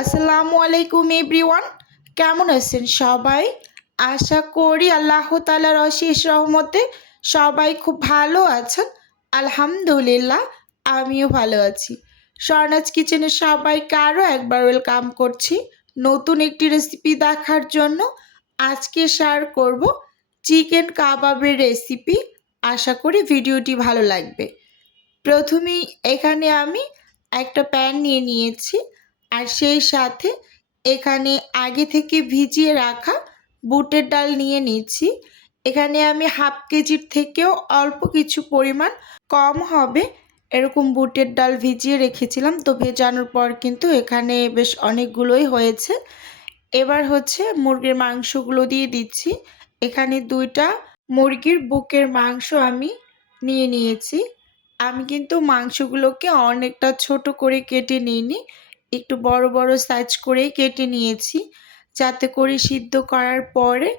আসসালামু আলাইকুম এভরিওয়ান। কেমন আছেন সবাই? আশা করি আল্লাহ তালার অশেষ রহমতে সবাই খুব ভালো আছেন। আলহামদুলিল্লাহ, আমিও ভালো আছি। স্বর্ণাজ কিচেনে সবাইকে আরও একবার ওয়েলকাম করছি নতুন একটি রেসিপি দেখার জন্য। আজকে শেয়ার করব চিকেন কাবাবের রেসিপি। আশা করি ভিডিওটি ভালো লাগবে। প্রথমেই এখানে আমি একটা প্যান নিয়ে নিয়েছি। আর সেই সাথে এখানে আগে থেকে ভিজিয়ে রাখা বুটের ডাল নিয়ে নিচ্ছি। এখানে আমি হাফ কেজির থেকেও অল্প কিছু পরিমাণ কম হবে। এরকম বুটের ডাল ভিজিয়ে রেখেছিলাম, তো ভেজানোর পর কিন্তু এখানে বেশ অনেকগুলোই হয়েছে। এবার হচ্ছে মুরগির মাংসগুলো দিয়ে দিচ্ছি। এখানে দুইটা মুরগির বুকের মাংস আমি নিয়ে নিয়েছি। আমি কিন্তু মাংসগুলোকে অনেকটা ছোট করে কেটে নিইনি। একটু বড় বড় সাইজ করেই কেটে নিয়েছি। যাতে করে সিদ্ধ করার পরে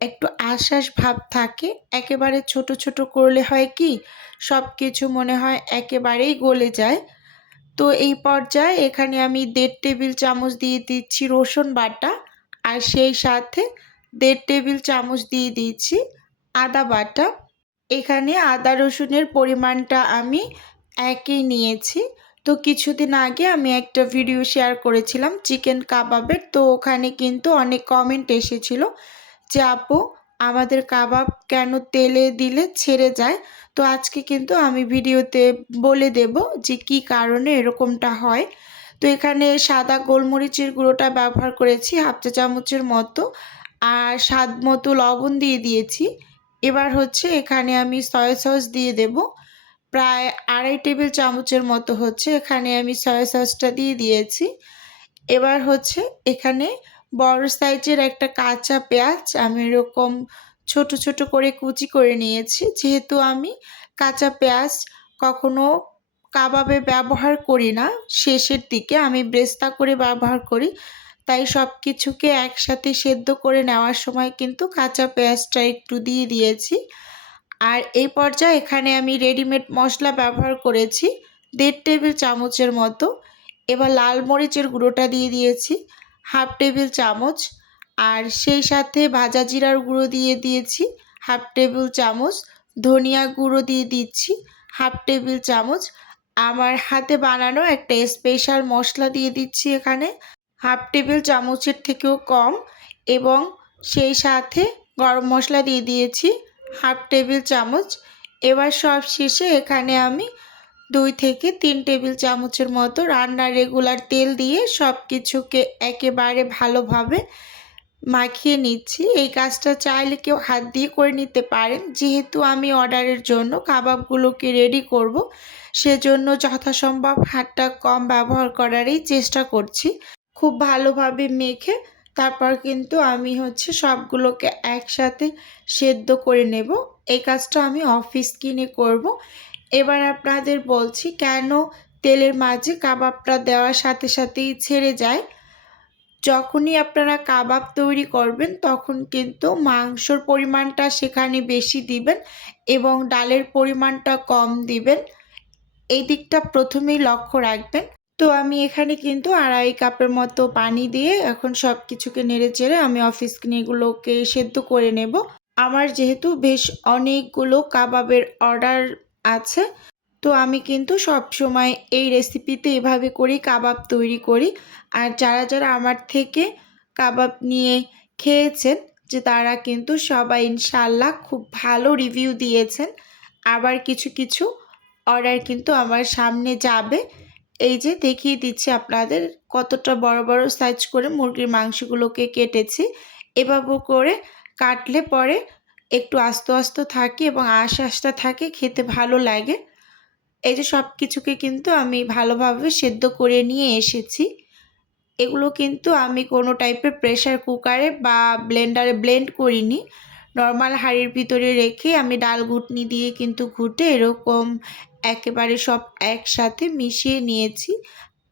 একটু আশ্বাস ভাব থাকে। একেবারে ছোট ছোট করলে হয় কি সব কিছু মনে হয় একেবারেই গলে যায়। তো এই পর্যায়ে এখানে আমি দেড় টেবিল চামচ দিয়ে দিচ্ছি রসুন বাটা আর সেই সাথে দেড় টেবিল চামচ দিয়ে দিচ্ছি আদা বাটা। এখানে আদা রসুনের পরিমাণটা আমি একই নিয়েছি। তো কিছুদিন আগে আমি একটা ভিডিও শেয়ার করেছিলাম চিকেন কাবাবের। তো ওখানে কিন্তু অনেক কমেন্ট এসেছিল যে, আপু, আমাদের কাবাব কেন তেলে দিলে ছেড়ে যায়? তো আজকে কিন্তু আমি ভিডিওতে বলে দেব যে, কি কারণে এরকমটা হয়। তো এখানে সাদা গোলমরিচের গুঁড়োটা ব্যবহার করেছি, হাফ চা চামচের মতো, আর স্বাদ মতো লবণ দিয়ে দিয়েছি। এবার হচ্ছে এখানে আমি সয়া সস দিয়ে দেবো। প্রায় আড়াই টেবিল চামচের মতো হচ্ছে এখানে আমি সয়া সসটা দিয়ে দিয়েছি। এবার হচ্ছে এখানে বড় সাইজের একটা কাঁচা পেঁয়াজ আমি এরকম ছোট ছোট করে কুচি করে নিয়েছি। যেহেতু আমি কাঁচা পেঁয়াজ কখনো কাবাবে ব্যবহার করি না, শেষের দিকে আমি ব্রেস্তা করে ব্যবহার করি। তাই সব কিছুকে একসাথে সেদ্ধ করে নেওয়ার সময় কিন্তু কাঁচা পেঁয়াজটা একটু দিয়ে দিয়েছি। আর এই পর্যায়ে এখানে আমি রেডিমেড মশলা ব্যবহার করেছি দেড় টেবিল চামচের মতো। এবার লাল মরিচের গুঁড়োটা দিয়ে দিয়েছি হাফ টেবিল চামচ। আর সেই সাথে ভাজা জিরার গুঁড়ো দিয়ে দিয়েছি হাফ টেবিল চামচ। ধনিয়া গুঁড়ো দিয়ে দিচ্ছি হাফ টেবিল চামচ। আমার হাতে বানানো একটা স্পেশাল মশলা দিয়ে দিচ্ছি এখানে। হাফ টেবিল চামচের থেকেও কম এবং সেই সাথে গরম মশলা দিয়ে দিয়েছি হাফ টেবিল চামচ। এবার সব শেষে এখানে আমি দুই থেকে তিন টেবিল চামচের মতো রান্নার রেগুলার তেল দিয়ে সব কিছুকে একেবারে ভালোভাবে মাখিয়ে নিচ্ছি। এই কাজটা চাইলে কেউ হাত দিয়ে করে নিতে পারেন। যেহেতু আমি অর্ডারের জন্য কাবাবগুলোকে রেডি করব, সেজন্য যথাসম্ভব হাতটা কম ব্যবহার করারই চেষ্টা করছি। খুব ভালোভাবে মেখে তারপর কিন্তু আমি হচ্ছে সবগুলোকে একসাথে সেদ্ধ করে নেব। এই কাজটা আমি অফিস কিনে করব। এবার আপনাদের বলছি কেন তেলের মাঝে কাবাবটা দেওয়ার সাথে সাথেই ছেড়ে যায়। যখনই আপনারা কাবাব তৈরি করবেন, তখন কিন্তু মাংসর পরিমাণটা সেখানে বেশি দিবেন এবং ডালের পরিমাণটা কম দিবেন। এই দিকটা প্রথমেই লক্ষ্য রাখবেন। তো আমি এখানে কিন্তু আড়াই কাপের মতো পানি দিয়ে এখন সব কিছুকে নেড়ে চেড়ে আমি অফিস এগুলোকে সেদ্ধ করে নেব। আমার যেহেতু বেশ অনেকগুলো কাবাবের অর্ডার আছে, তো আমি কিন্তু সব সময় এই রেসিপিতে এভাবে করি কাবাব তৈরি করি। আর যারা যারা আমার থেকে কাবাব নিয়ে খেয়েছেন, যে তারা কিন্তু সবাই ইনশাল্লাহ খুব ভালো রিভিউ দিয়েছেন। আবার কিছু কিছু অর্ডার কিন্তু আমার সামনে যাবে। এই যে দেখিয়ে দিচ্ছি আপনাদের কতটা বড় বড় সাইজ করে মুরগির মাংসগুলোকে কেটেছি। এভাবে করে কাটলে পরে একটু আস্তে আস্তে থাকে এবং আশ, আশটা থাকে, খেতে ভালো লাগে। এই যে সব কিছুকে কিন্তু আমি ভালোভাবে সেদ্ধ করে নিয়ে এসেছি। এগুলো কিন্তু আমি কোনো টাইপের প্রেশার কুকারে বা ব্লেন্ডারে ব্লেন্ড করিনি। নর্মাল হাঁড়ির ভিতরে রেখে আমি ডাল ঘুটনি দিয়ে কিন্তু ঘুটে এরকম একেবারে সব একসাথে মিশিয়ে নিয়েছি।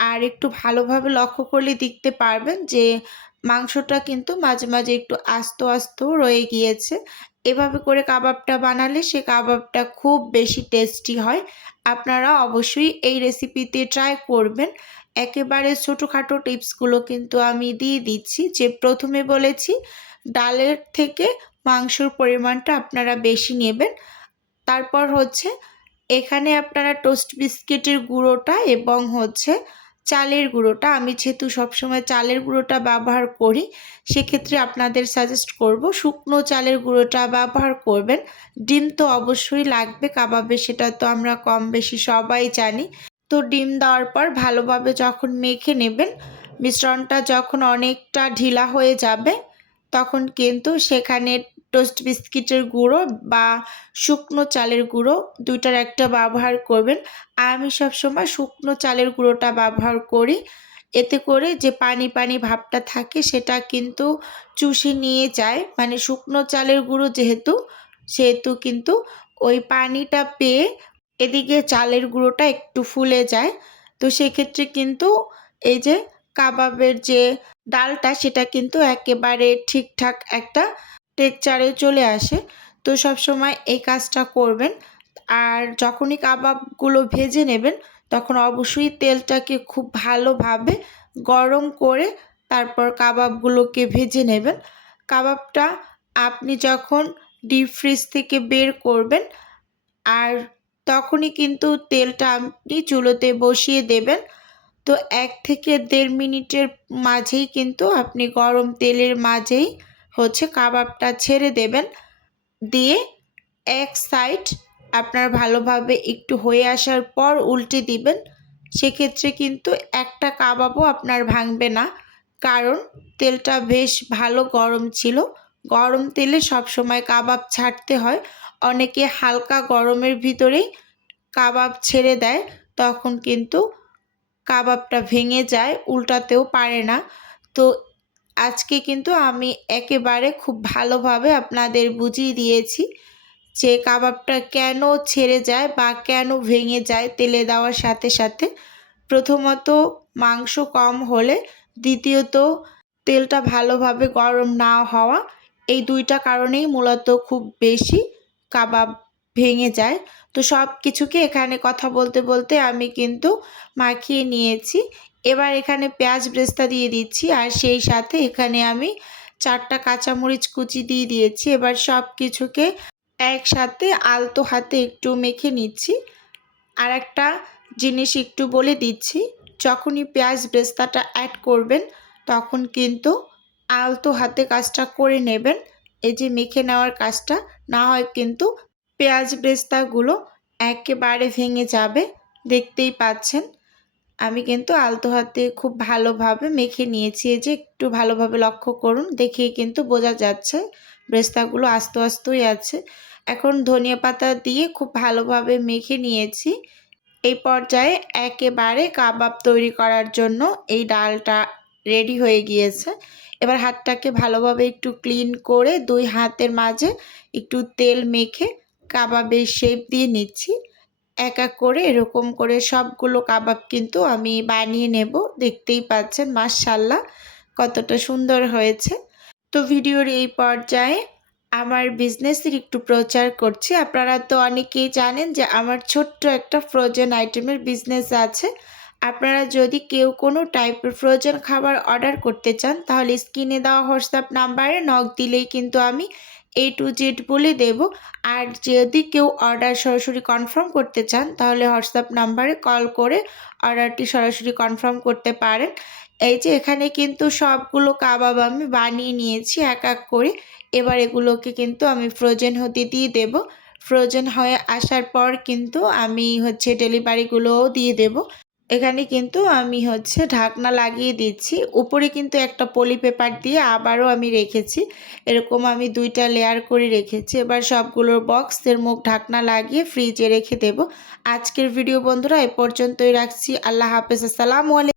আর একটু ভালোভাবে লক্ষ্য করলে দেখতে পারবেন যে, মাংসটা কিন্তু মাঝে মাঝে একটু আস্ত আস্ত রয়ে গিয়েছে। এভাবে করে কাবাবটা বানালে সে কাবাবটা খুব বেশি টেস্টি হয়। আপনারা অবশ্যই এই রেসিপিতে ট্রাই করবেন। একেবারে ছোটোখাটো টিপসগুলো কিন্তু আমি দিয়ে দিচ্ছি। যে প্রথমে বলেছি, ডালের থেকে মাংসর পরিমাণটা আপনারা বেশি নেবেন। তারপর হচ্ছে এখানে আপনারা টোস্ট বিস্কিটের গুঁড়োটা এবং হচ্ছে চালের গুঁড়োটা, আমি যেহেতু সবসময় চালের গুঁড়োটা ব্যবহার করি, সেক্ষেত্রে আপনাদের সাজেস্ট করব শুকনো চালের গুঁড়োটা ব্যবহার করবেন। ডিম তো অবশ্যই লাগবে, কাবাবে সেটা তো আমরা কম বেশি সবাই জানি। তো ডিম দেওয়ার পর ভালোভাবে যখন মেখে নেবেন, মিশ্রণটা যখন অনেকটা ঢিলা হয়ে যাবে, তখন কিন্তু সেখানে টোস্ট বিস্কিটের গুঁড়ো বা শুকনো চালের গুঁড়ো, দুইটার একটা ব্যবহার করবেন। আমি সবসময় শুকনো চালের গুঁড়োটা ব্যবহার করি। এতে করে যে পানি পানি ভাবটা থাকে সেটা কিন্তু চুষে নিয়ে যায়। মানে শুকনো চালের গুঁড়ো যেহেতু, সেহেতু কিন্তু ওই পানিটা পেয়ে এদিকে চালের গুঁড়োটা একটু ফুলে যায়। তো সেক্ষেত্রে কিন্তু এই যে কাবাবের যে ডালটা, সেটা কিন্তু একেবারে ঠিকঠাক একটা টেকচারে চলে আসে। তো সব সময় এই কাজটা করবেন। আর যখনই কাবাবগুলো ভেজে নেবেন, তখন অবশ্যই তেলটাকে খুব ভালোভাবে গরম করে তারপর কাবাবগুলোকে ভেজে নেবেন। কাবাবটা আপনি যখন ডিপ ফ্রিজ থেকে বের করবেন, আর তখনই কিন্তু তেলটা আপনি চুলোতে বসিয়ে দেবেন। তো এক থেকে দেড় মিনিটের মাঝেই কিন্তু আপনি গরম তেলের মাঝেই হচ্ছে কাবাবটা ছেড়ে দেবেন। দিয়ে এক সাইড আপনার ভালোভাবে একটু হয়ে আসার পর উল্টে দিবেন। সেক্ষেত্রে কিন্তু একটা কাবাবও আপনার ভাঙবে না। কারণ তেলটা বেশ ভালো গরম ছিল। গরম তেলে সবসময় কাবাব ছাড়তে হয়। অনেকে হালকা গরমের ভিতরেই কাবাব ছেড়ে দেয়। তখন কিন্তু কাবাবটা ভেঙে যায়, উল্টাতেও পারে না। তো আজকে কিন্তু আমি একেবারে খুব ভালোভাবে আপনাদের বুঝিয়ে দিয়েছি যে কাবাবটা কেন ছেড়ে যায় বা কেন ভেঙে যায় তেলে দেওয়ার সাথে সাথে। প্রথমত মাংস কম হলে, দ্বিতীয়ত তেলটা ভালোভাবে গরম না হওয়া। এই দুইটা কারণেই মূলত খুব বেশি কাবাব ভেঙে যায়। তো সব কিছুকে এখানে কথা বলতে বলতে আমি কিন্তু মাখিয়ে নিয়েছি। এবার এখানে পেঁয়াজ ব্রেস্তা দিয়ে দিচ্ছি আর সেই সাথে এখানে আমি চারটা কাঁচামরিচ কুচি দিয়ে দিয়েছি। এবার সব কিছুকে একসাথে আলতো হাতে একটু মেখে নিচ্ছি। আর একটা জিনিস একটু বলে দিচ্ছি, যখনই পেঁয়াজ ব্রেস্তাটা অ্যাড করবেন, তখন কিন্তু আলতো হাতে কাজটা করে নেবেন। এই যে মেখে নেওয়ার কাজটা, না হয় কিন্তু পেঁয়াজ ব্রেস্তাগুলো একেবারে ভেঙে যাবে, দেখতেই পাচ্ছেন। আমি কিন্তু আলতো হাতে খুব ভালোভাবে মেখে নিয়েছি। এই যে একটু ভালোভাবে লক্ষ্য করুন, দেখেই কিন্তু বোঝা যাচ্ছে ব্রেস্তাগুলো আস্তে আস্তেই আছে। এখন ধনিয়া পাতা দিয়ে খুব ভালোভাবে মেখে নিয়েছি। এই পর্যায়ে একেবারে কাবাব তৈরি করার জন্য এই ডালটা রেডি হয়ে গিয়েছে। এবার হাতটাকে ভালোভাবে একটু ক্লিন করে দুই হাতের মাঝে একটু তেল মেখে কাবাবের শেপ দিয়ে নিচ্ছি। এক এক করে এরকম করে সবগুলো কাবাব কিন্তু আমি বানিয়ে নেব। দেখতেই পাচ্ছেন মার্শাল্লাহ কতটা সুন্দর হয়েছে। তো ভিডিওর এই পর্যায়ে আমার বিজনেসের একটু প্রচার করছি। আপনারা তো অনেকেই জানেন যে আমার ছোট্ট একটা ফ্রোজেন আইটেমের বিজনেস আছে। আপনারা যদি কেউ কোনো টাইপের ফ্রোজেন খাবার অর্ডার করতে চান, তাহলে স্ক্রিনে দেওয়া হোয়াটসঅ্যাপ নাম্বারে নক দিলেই কিন্তু আমি এ টু জেড বলে দেব। আর যদি কেউ অর্ডার সরাসরি কনফার্ম করতে চান, তাহলে হোয়াটসঅ্যাপ নাম্বারে কল করে অর্ডারটি সরাসরি কনফার্ম করতে পারেন। এই যে এখানে কিন্তু সবগুলো কাবাব আমি বানিয়ে নিয়েছি এক এক করে। এবার এগুলোকে কিন্তু আমি ফ্রোজেন হতে দিয়ে দেব। ফ্রোজেন হয়ে আসার পর কিন্তু আমি হচ্ছে ডেলিভারিগুলোও দিয়ে দেব। এখানে কিন্তু আমি হচ্ছে ঢাকনা লাগিয়ে দিচ্ছি। উপরে কিন্তু একটা পলি পেপার দিয়ে আবারও আমি রেখেছি। এরকম আমি দুইটা লেয়ার করে রেখেছি। এবার সবগুলোর বক্সের মুখ ঢাকনা লাগিয়ে ফ্রিজে রেখে দেব। আজকের ভিডিও বন্ধুরা, এ পর্যন্তই রাখছি। আল্লাহ হাফেজ। আসসালামু আলাইকুম।